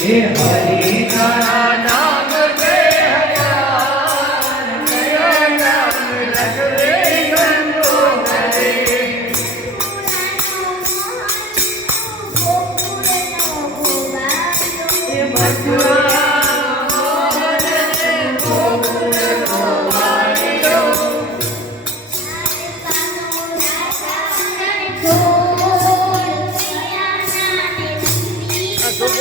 હે હરિ નારાયણ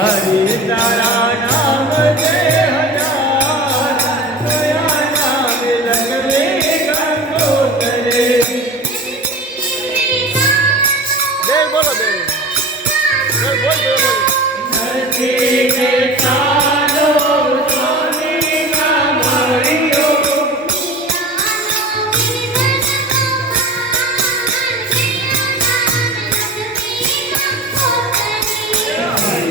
હરિ તારા નામ જય.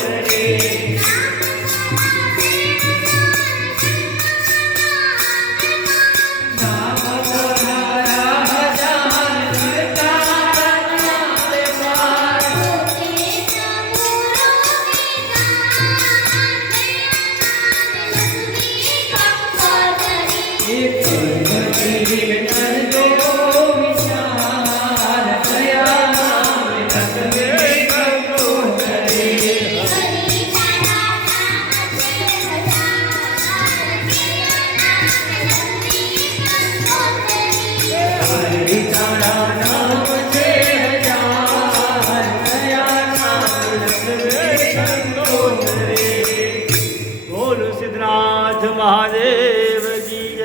Hare